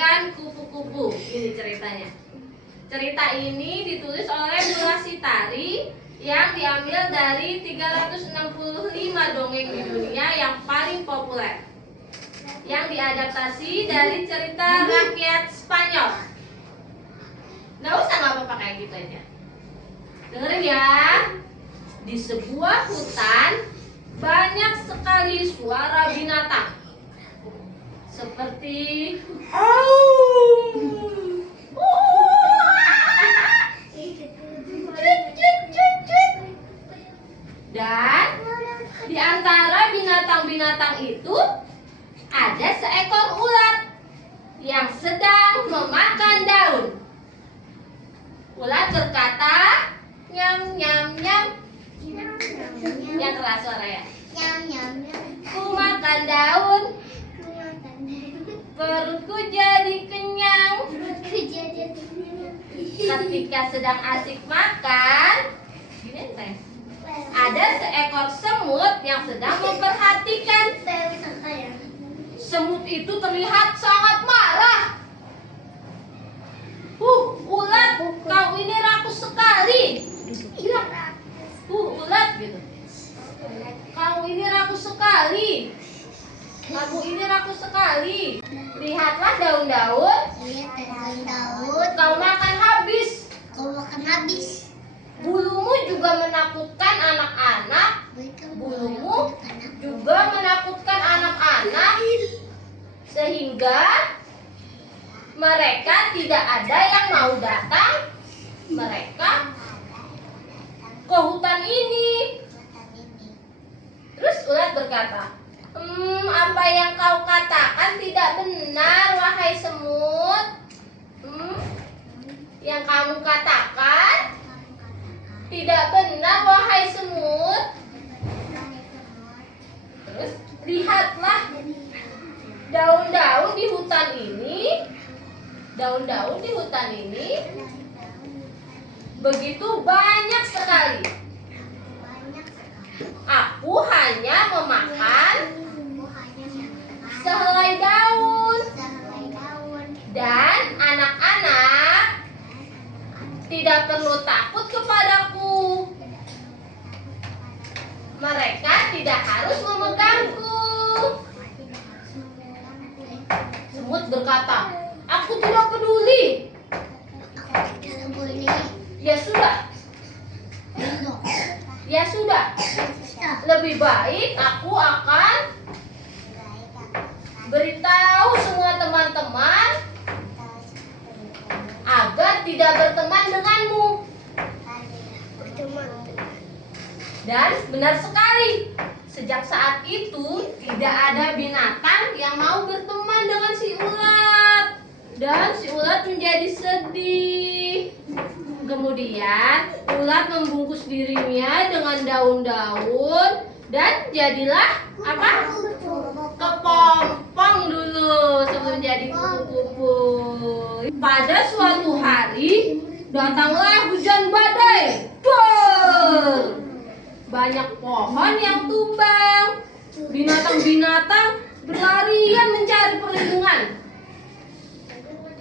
bagaikan kupu-kupu. Ini ceritanya. Cerita ini ditulis oleh Mula Sitari yang diambil dari 365 dongeng di dunia yang paling populer, yang diadaptasi dari cerita rakyat Spanyol. Nggak usah nggak apa-apa kayak gitu aja. Dengerin ya. Di sebuah hutan banyak sekali suara binatang, seperti dan di antara binatang-binatang itu ada seekor ulat yang sedang memakan daun. Ulat berkata, nyam nyam nyam. Yang keras suara ya. Ku makan daun, perutku jadi kenyang. Ketika sedang asik makan, gini teh, ada seekor semut yang sedang memperhatikan. Semut itu terlihat sangat marah. Ulat, kau ini rakus sekali. Ulat gitu. Kau ini rakus sekali. Kamu ini rakus sekali. Lihatlah daun-daun. Kau makan habis. Bulumu juga menakutkan anak-anak. Bulumu juga menakutkan anak-anak. Sehingga mereka tidak ada yang mau datang. Mereka ke hutan ini. Terus ulat berkata, apa yang kau katakan tidak benar, wahai semut. Yang kamu katakan tidak benar, wahai semut. Terus lihatlah daun-daun di hutan ini. Daun-daun di hutan ini begitu banyak sekali. Aku hanya memakan sehelai daun. Dan anak-anak tidak perlu takut kepadaku. Mereka tidak harus memegangku. Semut berkata, aku tidak peduli. Ya sudah. Ya sudah. Lebih baik aku akan beritahu semua teman-teman agar tidak berteman denganmu. Dan benar sekali, sejak saat itu tidak ada binatang yang mau berteman dengan si ulat. Dan si ulat menjadi sedih. Kemudian ulat membungkus dirinya dengan daun-daun dan jadilah apa? Kepompong dulu sebelum jadi kupu-kupu. Pada suatu hari datanglah hujan badai. Banyak pohon yang tumbang. Binatang-binatang berlarian mencari perlindungan.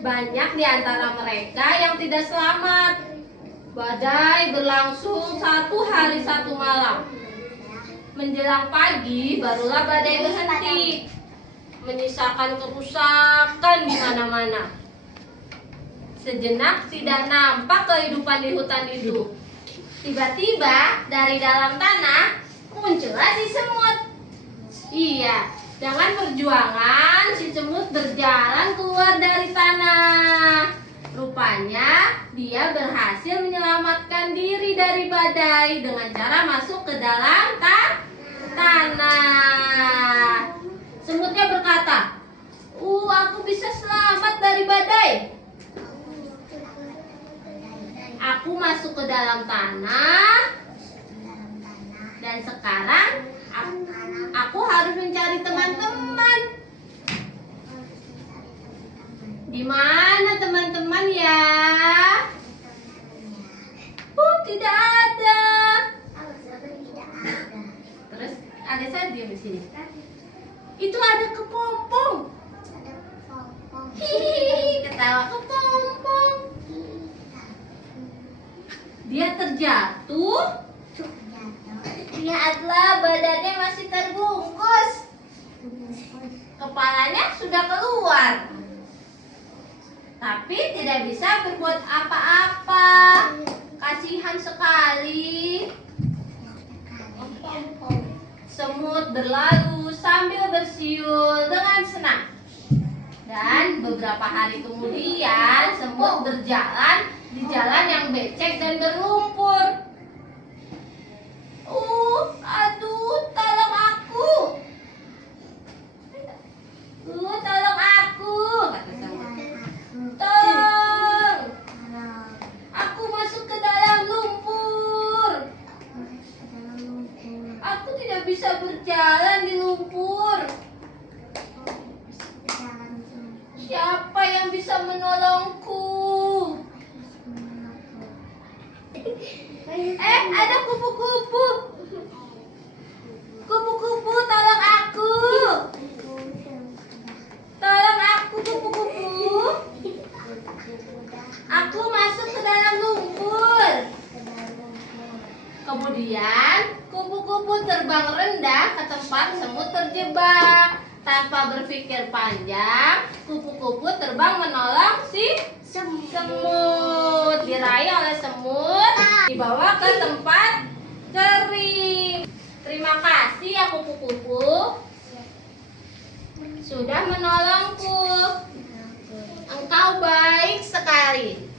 Banyak di antara mereka yang tidak selamat. Badai berlangsung 1 hari 1 malam. Menjelang pagi barulah badai berhenti, menyisakan kerusakan di mana-mana. Sejenak tidak nampak kehidupan di hutan itu. Tiba-tiba dari dalam tanah muncullah si semut. Iya, dengan perjuangan si semut berjalan keluar dari tanah. Rupanya dia berhasil menyelamatkan diri dari badai dengan cara masuk ke dalam tanah. Semutnya berkata, aku bisa selamat dari badai. Aku masuk ke dalam tanah. Dan sekarang aku harus mencari teman-teman. Di mana teman-teman ya? Tidak ada. Terus ada saya diam di sini. Itu ada kepompong. Hihihi, ketawa kepompong. Dia terjatuh. Lihatlah, badannya masih terbungkus. Kepalanya sudah keluar. Tapi tidak bisa berbuat apa-apa. Kasihan sekali. Semut berlalu sambil bersiul dengan senang. Dan beberapa hari kemudian semut berjalan di jalan yang becek dan berlumpur. Aduh, tolong aku. Tolong aku, kata semut. Tolong. Aku masuk ke dalam lumpur. Aku tidak bisa berjalan di lumpur. Siapa yang bisa menolongku? Ada kupu-kupu. Kupu-kupu, tolong aku. Tolong aku, kupu-kupu. Aku masuk ke dalam lumpur. Kemudian kupu-kupu terbang rendah ke tempat semut terjebak. Tanpa berpikir panjang, kupu-kupu terbang menolong si semut. Diraih oleh semut, dibawa ke tempat kering. Terima kasih ya kupu-kupu, sudah menolongku. Engkau baik sekali.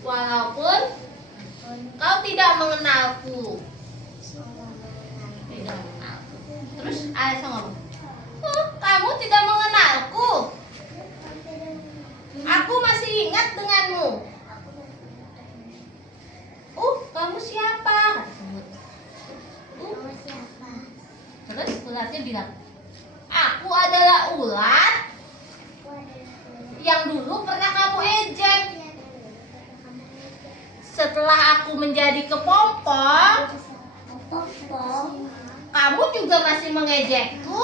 Walaupun kau tidak mengenalku. Tidak mengenalku. Terus Alisa ngomong, kamu tidak mengenalku. Aku masih ingat denganmu. Kamu siapa? Kata semut. Terus ularnya bilang, aku adalah ular yang dulu pernah kamu ejek. Setelah aku menjadi kepompong, kamu juga masih mengejekku.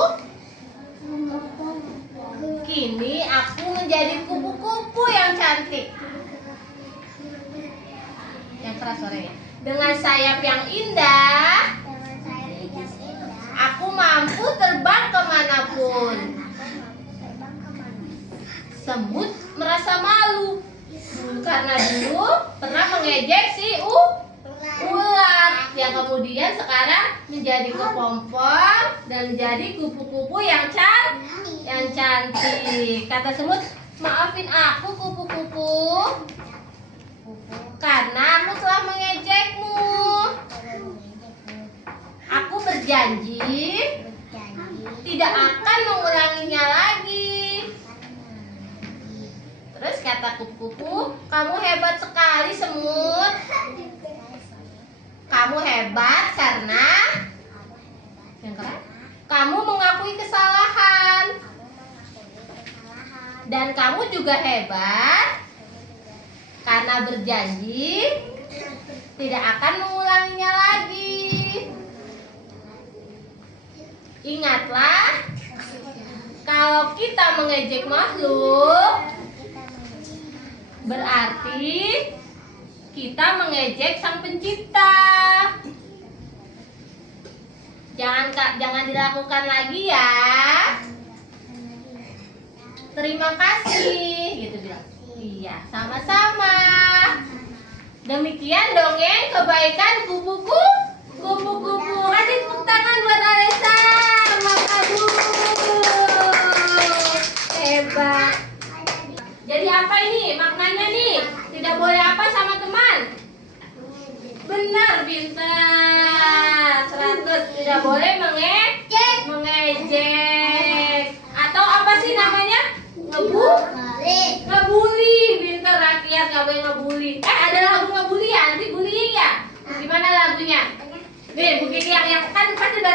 Kini aku menjadi kupu-kupu yang cantik. Yang keras suaranya. Dengan sayap yang indah, aku mampu terbang kemanapun. Semut merasa malu karena dulu pernah mengejek si ular yang kemudian sekarang menjadi kepompong dan menjadi kupu-kupu yang cantik. Kata semut, maafin aku kupu-kupu karena aku telah mengejekmu. Aku berjanji tidak akan mengulanginya lagi. Terus kata kupu-kupu, kamu hebat sekali semut. Kamu hebat karena kamu mengakui kesalahan. Dan kamu juga hebat karena berjanji tidak akan mengulanginya lagi. Ingatlah, kalau kita mengejek makhluk, berarti kita mengejek Sang Pencipta. Jangan dilakukan lagi ya. Terima kasih, gitu bilang. Iya, sama-sama. Demikian dongeng kebaikan kupu-kupu. Kasih tepuk tangan buat Alisa. Makasih. Hebat. Jadi apa ini maknanya nih? Tidak boleh apa sama teman? Benar, pintar. 100. Tidak boleh mengejek. Atau apa sih namanya? Ngebully. Pintar rakyat, nggak boleh ngebully. Ada lagu ngebully ya? Nanti bullying ya? Gimana lagunya? Nih, begini yang kan pasti udah